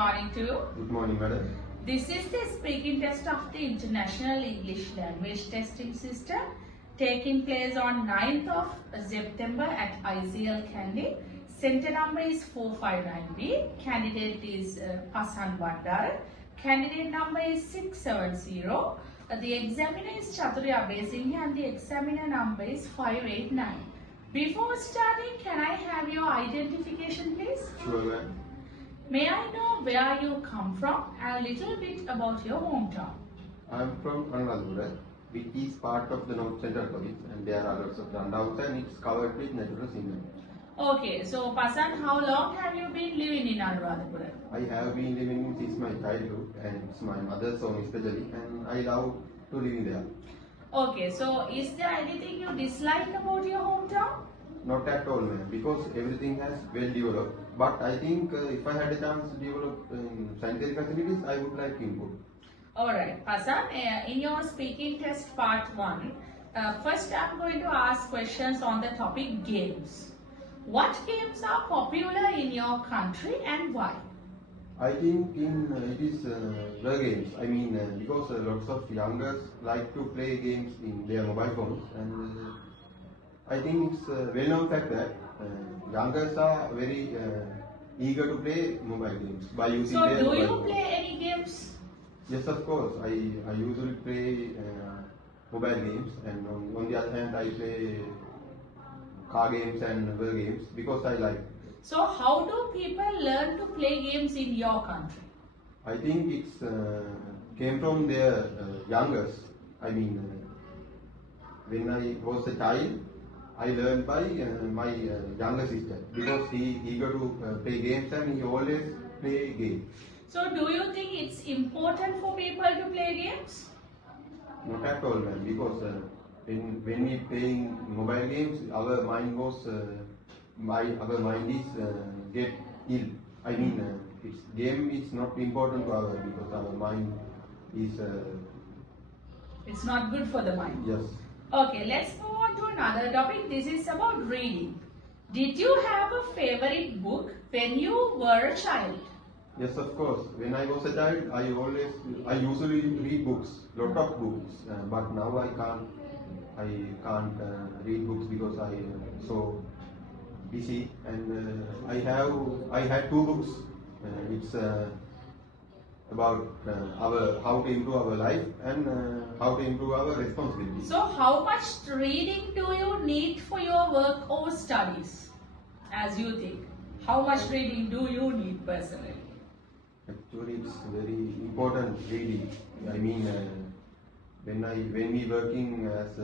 morning to you. Good morning, madam. This is the speaking test of the International English Language Testing System taking place on 9th of September at ICL Kandy. Center number is 459B. Candidate is Pasan Bandara. Candidate number is 670. The examiner is CHATHU and the examiner number is 589. Before starting, can I have your identification, please? Sure, ma'am. May I know where you come from and a little bit about your hometown? I am from Anuradhapura, which is part of the North Central Province, and there are lots of rundowns and it's covered with natural scenery. Okay, so Pasan, how long have you been living in Anuradhapura? I have been living since my childhood, and it's my mother's home especially, and I love to live there. Okay, so is there anything you dislike about your hometown? Not at all, ma'am, because everything has well developed. But I think if I had a chance to develop sanitary facilities, I would like to improve. Alright, Pasan, in your speaking test part 1, first I'm going to ask questions on the topic games. What games are popular in your country and why? I think it is the games. I mean, because lots of youngers like to play games in their mobile phones, and I think it's a well-known fact that youngers are very eager to play mobile games by using So, their do mobile you phones. play any games? Yes, of course. I usually play mobile games, and on the other hand, I play car games and other games because I like. So, how do people learn to play games in your country? I think it's came from their youngers. I mean, when I was a child, I learned by my younger sister because he eager to play games and he always play games. So, do you think it's important for people to play games? Not at all, man. Because when we playing mobile games, our mind goes. Our mind is get ill. I mean, it's game is not important to our because our mind is. It's not good for the mind. Yes. Okay, let's move on to another topic. This is about reading. Did you have a favorite book when you were a child? Yes, of course. When I was a child, I usually read books, lot of books. But now I can't read books because I so busy. And I had two books. It's about how to improve our life and how to improve our responsibilities. So, how much reading do you need for your work or studies? As you think, how much reading do you need personally? Actually, it's very important reading. I mean, when we working as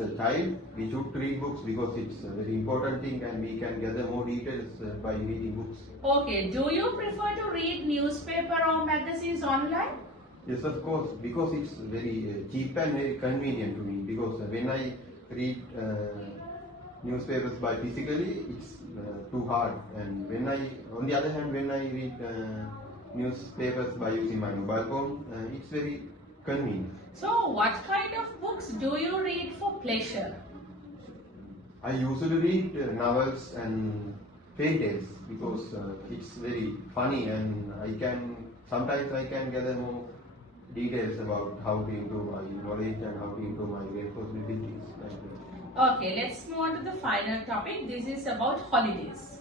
a child, we should read books because it's a very important thing, and we can gather more details by reading books. Okay, do you prefer to read newspaper or magazines online? Yes, of course, because it's very cheap and very convenient to me. Because when I read newspapers by physically, it's too hard. And on the other hand, when I read newspapers by using my mobile phone, it's very convenient. So, what kind of books do you read for pleasure? I usually read novels and fairy tales because it's very funny, and sometimes I can gather more details about how to improve my knowledge and how to improve my responsibilities. Okay, let's move on to the final topic. This is about holidays.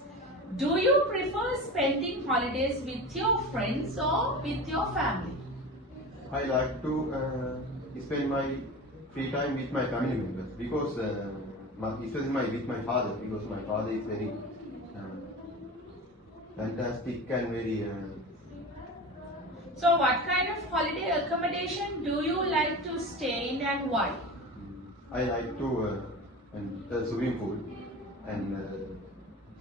Do you prefer spending holidays with your friends or with your family? I like to spend my free time with my family members because especially with my father, because my father is very fantastic and very. So, what kind of holiday accommodation do you like to stay in and why? I like to the swimming pool and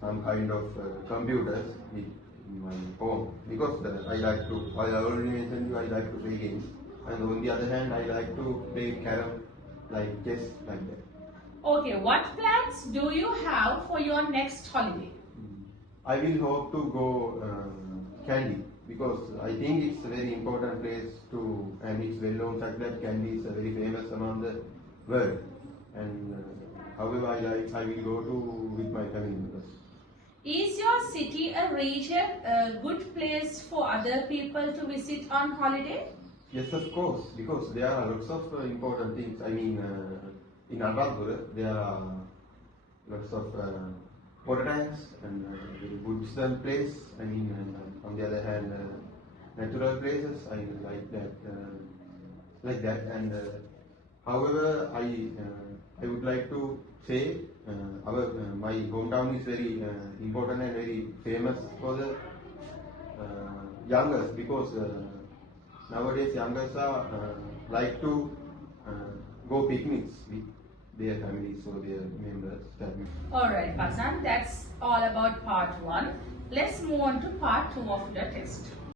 some kind of computers in my home because I already mentioned you, I like to play games, and on the other hand I like to play carom, like chess, like that. Okay, what plans do you have for your next holiday? I will hope to go Kandy because I think it's a very important place and it's well known fact that Kandy is very famous among the world, and however I will go with my family members. Is your city a region a good place for other people to visit on holiday? Yes, of course, because there are lots of important things. I mean, in Anuradhapura, there are lots of water tanks and Buddhism place. I mean, on the other hand, natural places. I like that, And however, I would like to say my hometown is very important and very famous for the youngers because nowadays youngers are like to go picnics with their families or their members. Alright, Hasan, that's all about part 1. Let's move on to part 2 of the test.